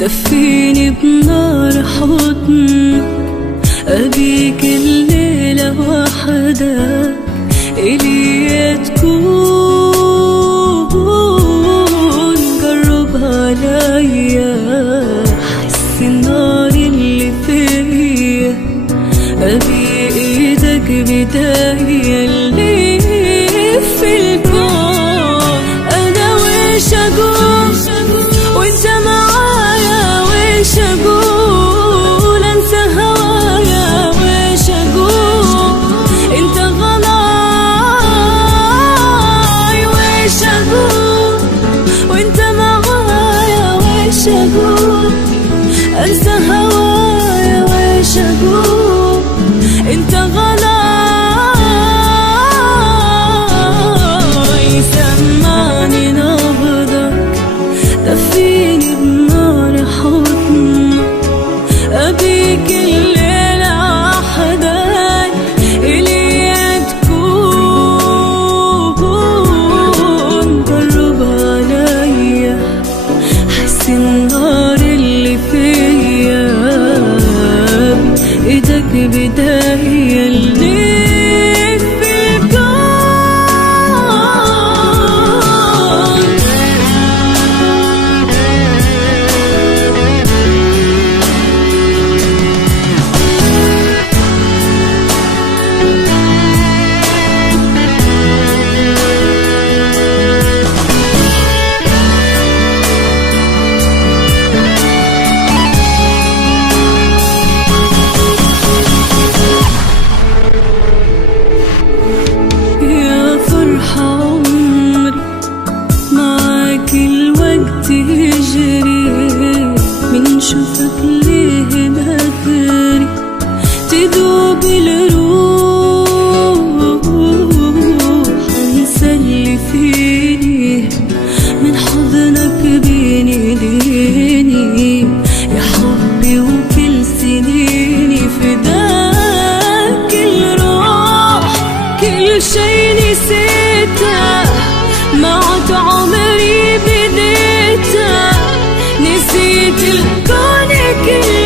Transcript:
دفيني بنار حضنك، أبيك الليلة وحدك إلي تكون، قرب عليا حس النار اللي فيا، أبي إيدك بداية اللي في الكون. أنا ويش أقول وإنت معايا، ويش أقول أنسى هوايا، ويش أقول أنت غلاي، ويش أقول وإنت معايا، ويش أقول أنسى هوايا، ويش أقول أنت غلاي. سمعني نبضك، دفيني بنار حضنك، أبيك الليلة وحدك إلي تكون، قرب عليا حس النار اللي فيا، بإيدك بداية اللي في الكون. يا فرحة عمري معاك الوقت يجري، من شوفك ليه ناثري تذوب الروح، انسى اللي فيني من حضنك بيني ليني، يا حبي وكل سنيني فداك الروح، كل شي نسيته معك عمري بديته، نسيت الكون كله